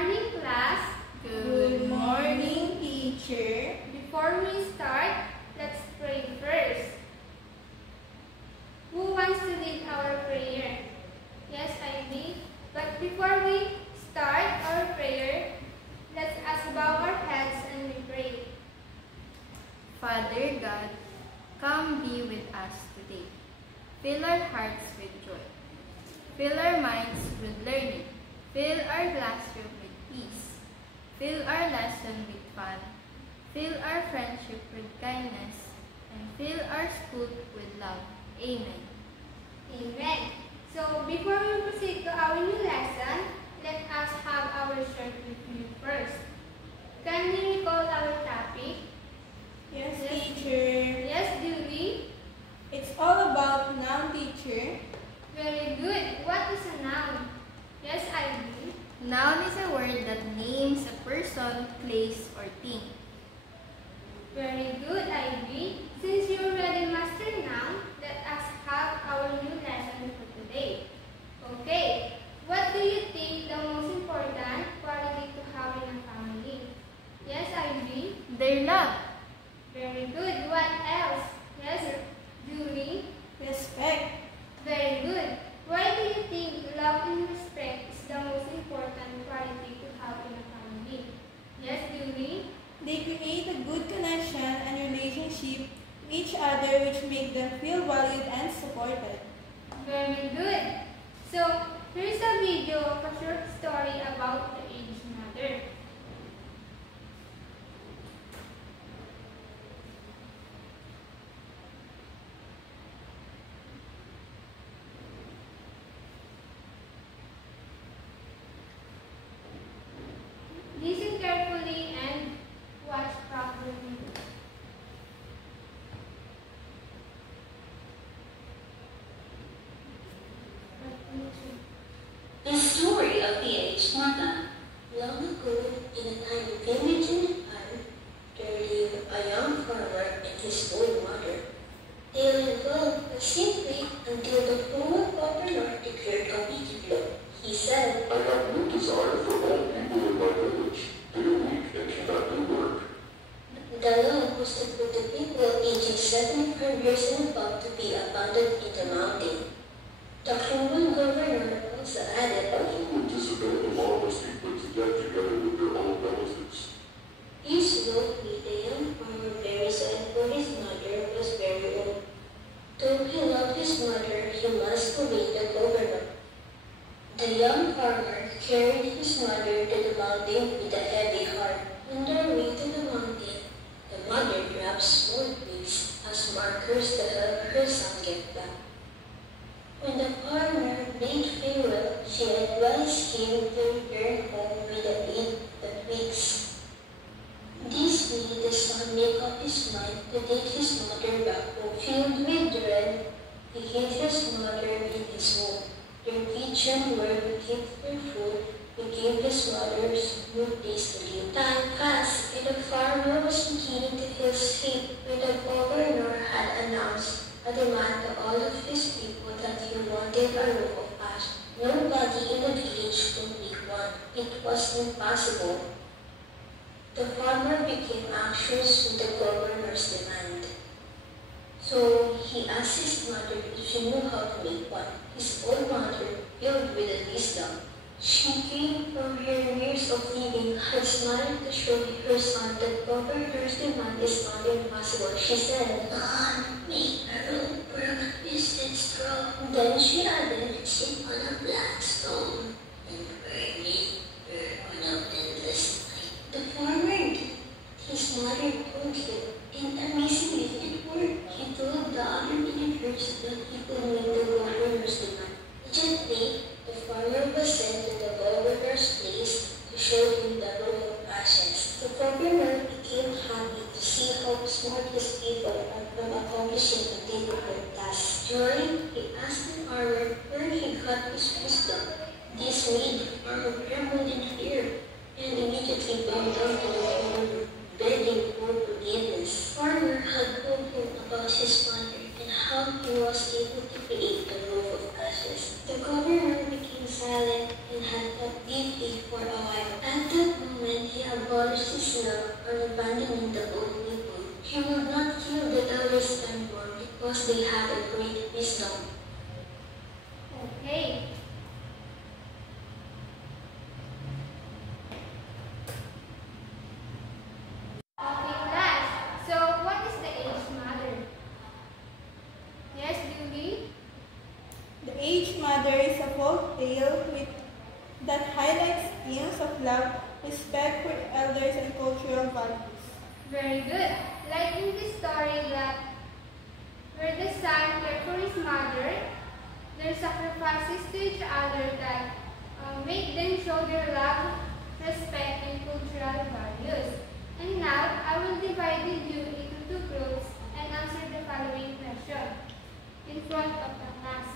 morning, class. Good morning, teacher. Before we start, let's pray first. Who wants to lead our prayer? Yes, Ivy. But before we start our prayer, let's bow our heads and we pray. Father God, come be with us today. Fill our hearts with joy. Fill our minds with learning. Fill our classroom with peace. Fill our lesson with fun. Fill our friendship with kindness. And fill our school with love. Amen. Amen. So, before we proceed to our new lesson, let us have our short review first. Can we recall our topic? Yes, teacher. Yes, Julie. It's all about noun, teacher. Very good. What is a noun? Yes, Ivy. Noun is a word that names a person, place, or thing. Very good, Ivy. Since you already mastered noun, let us have our new lesson for today. Okay, what do you think the most important quality to have in a family? Yes, Ivy. Their love. Very good. What else? Yes, Julie. Respect. Very good. Why do you think love and respect is the most important quality to have in a family? Yes, Julie. They create a good connection and relationship with each other which make them feel valued and supported. Very good. So, here's a video of a short story about the aged mother. Listen carefully and watch properly. The story of the aged mother. Long ago, in a tiny village in Nepal, there lived a young farmer and his old mother. They lived well, but simply until the cruel governor declared a wicked law. He said, I have no desire for all people in my village. They are weak and cannot do work. the law was to put the people aged 75 years and above to be abandoned in the mountain. The cruel governor also added, All who would disobey the law must be put to death together with their own relatives. this law made the young farmer very sad, for his mother was very old. Though he loved his mother, he must obey the governor. The young farmer carried his mother to the mountain with a heavy heart. On their way to the mountain, the mother dropped small twigs as markers to help her son get back. When the farmer bade farewell, she advised him to return home with the aid of the twigs. This made the son make up his mind to take his mother back home. Filled with dread, he hid his mother in his home. Their kitchen where he kept their food, he gave his mother no place to live. Time passed, and the farmer was beginning to feel sick when the governor had announced a demand to all of his people that he wanted a row of ash. Nobody in the village could make one. It was impossible. The farmer became anxious with the governor's demand. So he asked his mother if she knew how to make one. His old mother, filled with wisdom, she came from her years of living, had smiled to show her son that governor's demand is not impossible. She said, "Son, make a rope for a twisted straw." Then she added, "Sit on a black stone and burn it on a windless night." The farmer did. His mother told him, and amazingly it worked. He told the other villagers that he could meet the governor's demand. Gently, the farmer was sent to the governor's place to show him the row of ashes. The governor became happy to see how smart his people are from accomplishing a difficult task. During, he asked the farmer where he got his wisdom. This made the farmer tremble in fear and immediately bowed down to the governor, begging for forgiveness. Farmer had told him about his mother and how he was able to create the row of ashes. The governor became silent and had thought deeply for a while. because they have a great wisdom. Okay. Okay, class. So, what is the aged mother? Yes, Julie? The Aged Mother is a folk tale that highlights themes of love, respect for elders, and cultural values. Very good. Like in this story that where the son cared for his mother, their sacrifices to each other that make them show their love, respect, and cultural values. And now, I will divide you into two groups and answer the following question in front of the class.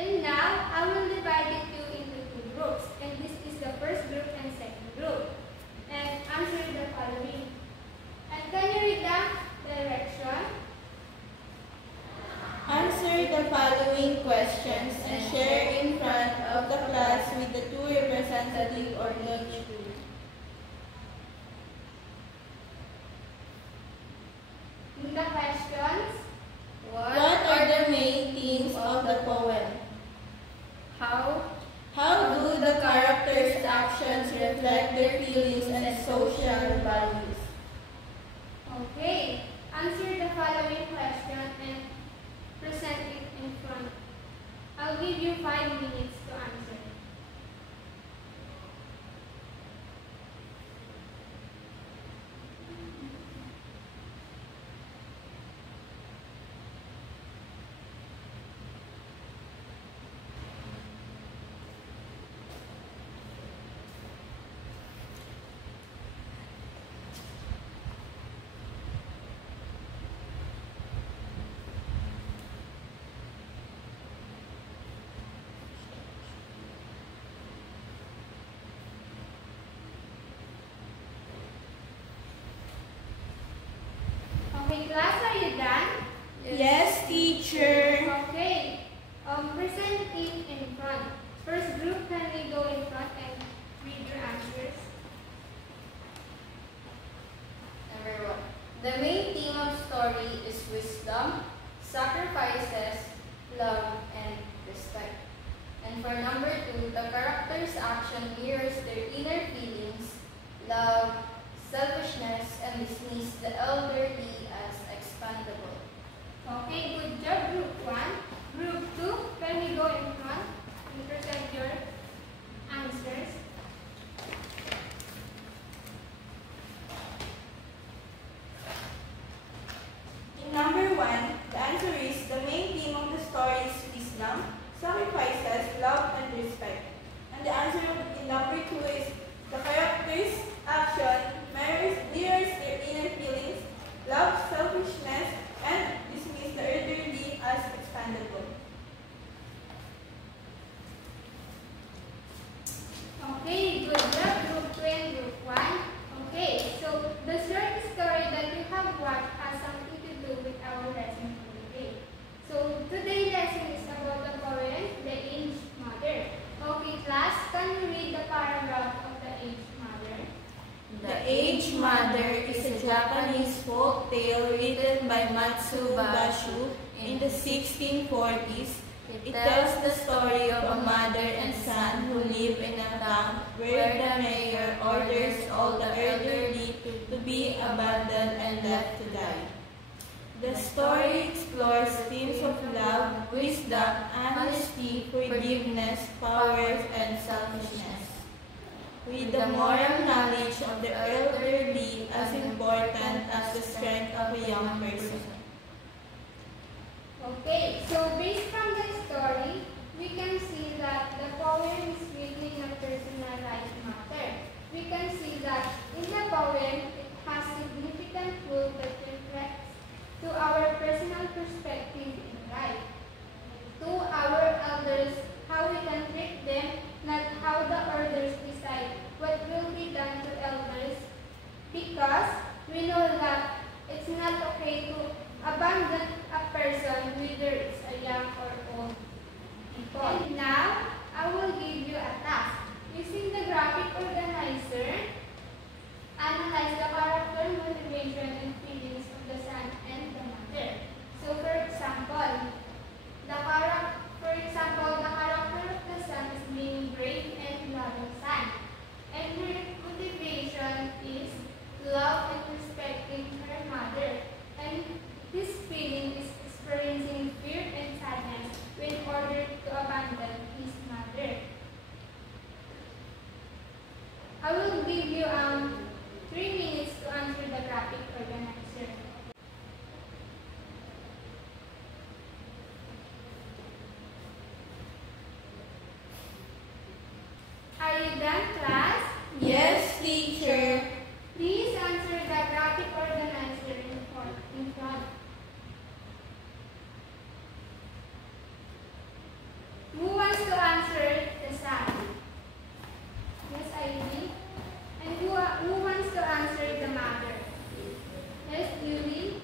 And now, I will divide you into two groups. And this is the first group and second group. And answer the following. And can you read the direction? Answer the following questions and share in front of the class with the two representatives or each group. The questions. What are the main themes of the poem? How do the characters' actions reflect their feelings and social values? Okay. Answer the following question and present it in front. I'll give you 5 minutes to answer. Okay, class, are you done? Yes, teacher. Okay. Present it in front. First group, can we go in front and read your answers? Number 1. The main theme of story is wisdom, sacrifices, love, and respect. And for number 2, the character's action mirrors their inner feelings, love, selfishness, and dismiss the elderly as expendable. Okay, good job, group 1. Group 2, can we go in front and present your answers? In number 1, the answer is the main theme of the story is wisdom, sacrifices, love, and respect. And the answer in number 2 is the character's action mirrors their inner feelings, love, selfishness, and dismiss the elderly as expendable. Okay, good job, group 2 and group 1. Okay, so the short story that you have watched has something to do with our lesson for today. So today's lesson is about the poem, The Aged Mother. Okay, class, can you read the paragraph of The Aged Mother? The Aged Mother is a Japanese folk tale written by Matsuo Basho in the 1640s. It tells the story of a mother and son who live in a town where the mayor orders all the elderly to be abandoned and left to die. The story explores themes of love, wisdom, honesty, forgiveness, power, and selfishness, with the moral knowledge of the elderly as important as the strength of a young person. Okay, so based from the story, we can see that the poem is written in a personalized manner. We can see that in the poem, it has significant role that reflects to our personal perspective in life, to our elders, how we can treat them, not how the elders decide because we know that it's not okay to abandon a person whether it's a young or old people. And now, I will give you a task. Using the graphic organizer, analyze the character, motivation, and feelings of the son and the mother. So, for example, the character of the son is being brave and loving son. And her motivation is love and respecting her mother. And his feeling is experiencing fear and sadness when ordered to abandon his mother. I will give you 3 minutes to answer the graphic organizer. Are you done, class? Yes, teacher. Please answer the graphic organizer in front. Who wants to answer the son? Yes, Ivy. And who wants to answer the mother? Yes, Julie.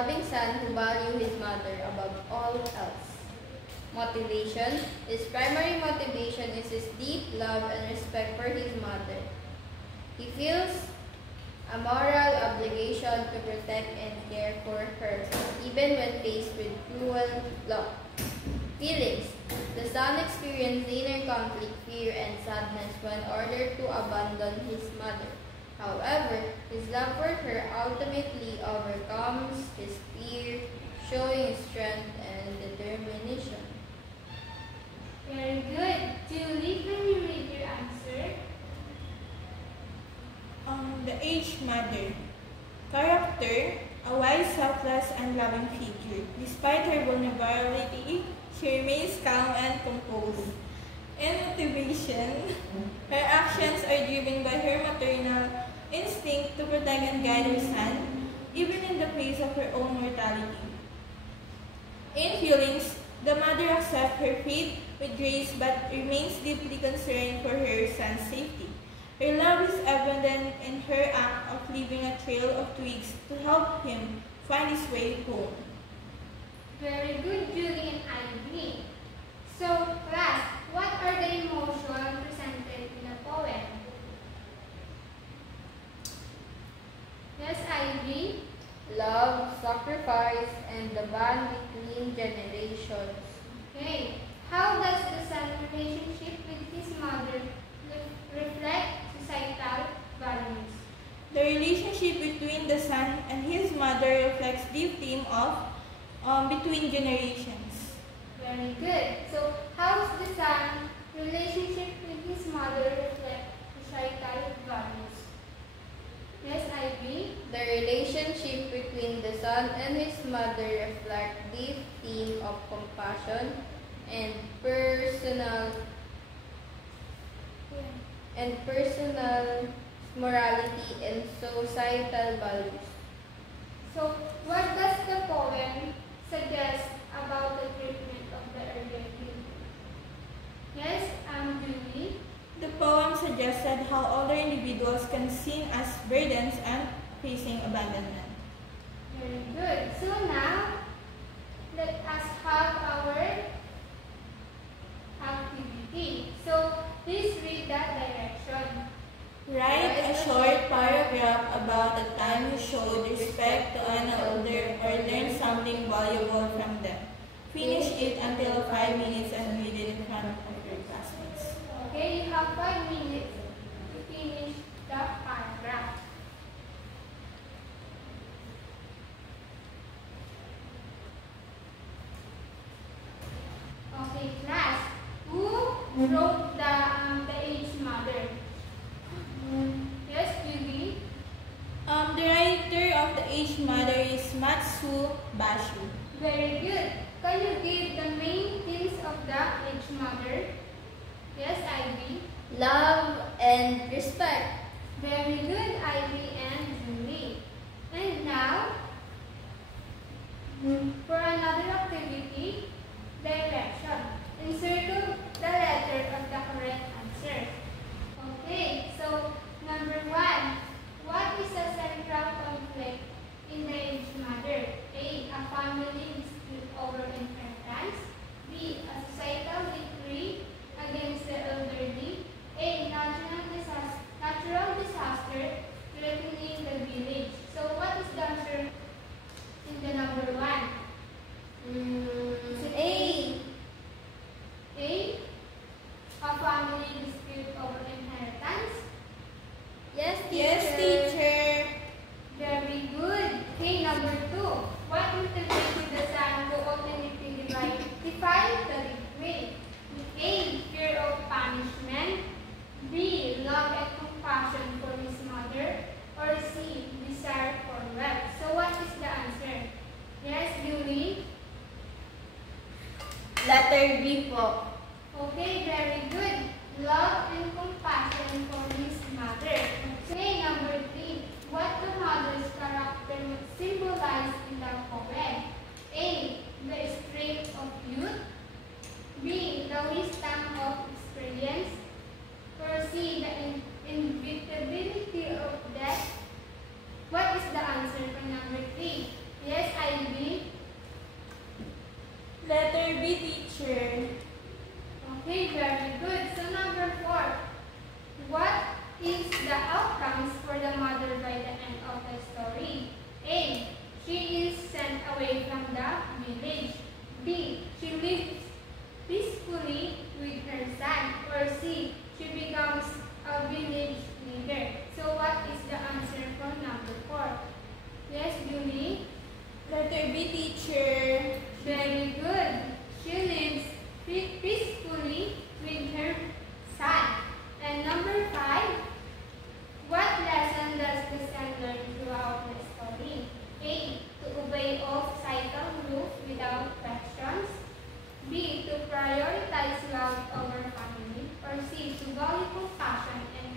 loving son who values his mother above all else. Motivation. His primary motivation is his deep love and respect for his mother. He feels a moral obligation to protect and care for her, even when faced with cruel law. Feelings. The son experiences inner conflict, fear, and sadness when ordered to abandon his mother. However, his love for her ultimately overcomes his fear, showing strength and determination. Very good. Julie, can you read your answer? The aged mother. Character, a wise, selfless, and loving figure. Despite her vulnerability, she remains calm and composed. In motivation, her actions are driven by her maternal instinct to protect and guide her son, even in the face of her own mortality. In feelings, the mother accepts her fate with grace but remains deeply concerned for her son's safety. Her love is evident in her act of leaving a trail of twigs to help him find his way home. Very good, Julie and Ivy. So, class, what are the emotions presented in the poem? Yes, Ivy. Love, sacrifice, and the bond between generations. Okay. How does the son's relationship with his mother reflect societal values? The relationship between the son and his mother reflects deep theme of between generations. Very good. So, how does the son's relationship with his mother reflect societal values? Yes, Ivy. The relationship between the son and his mother reflect deep theme of compassion and personal morality and societal values. So, what does the poem suggest about the treatment of the earlier king? Yes, Julie. The poem suggested how older individuals can be seen as burdens and facing abandonment. Very good. So now, let us have our activity. So, please read that direction. Write a short paragraph about the time you showed respect to an elder or learned something valuable from them. Finish it until 5 minutes and read it in front of your classmates. Okay, you have 5 minutes to finish the paragraph. Okay, class. Who wrote the aged mother? Yes, Julie. The writer of the aged mother is Matsu Bashu. Very good. Can you give the main themes of the aged mother? Yes, Ivy. Love and respect. Very good, Ivy and Julie. And now, for another activity, direction. Encircle the letter of the correct answer. Okay, so number 1. What is a central conflict in the aged mother? A. A family dispute over inheritance. B. A societal victory against the elderly. A. Natural disaster threatening the village. So what is the answer in the number 1? Is it A. A. A family dispute over inheritance. Yes, teacher. Yes, teacher. Very good. Okay, number 2. What motivated the son to ultimately defy the decree? A. Fear of punishment. B. Love and compassion for his mother. Or C. Desire for wealth. So what is the answer? Yes, Julie? Letter B po. Okay, very good. Love and compassion for his mother. Okay, number 3. What the mother's character would symbolize in the poem? A. The strength of youth. B. The wisdom of experience. Or C. The inevitability of death. What is the answer for number 3? Yes, I teacher. Okay, very good. So number 4. What is the outcomes for the mother by the end of the story? A. She is sent away from the village. B. She lives peacefully with her son. Or C. She becomes a village leader. So what is the answer for number 4? Yes, Julie? Letter B, teacher. Very good. She lives peacefully with her son. And number 5, what lesson does the son learn throughout the story? A. To obey all societal rules without questions. B. To prioritize love over family. Or C. To value compassion and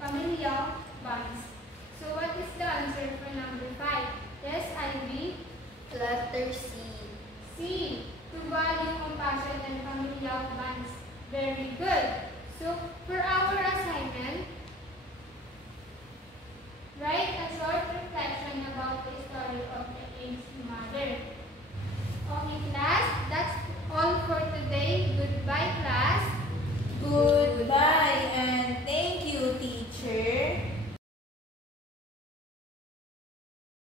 familial bonds. So what is the answer for number 5? Yes, Ivy? Letter C. C. To value compassion and familial bonds. Very good. So, for our assignment, write a short reflection about the story of the aged mother.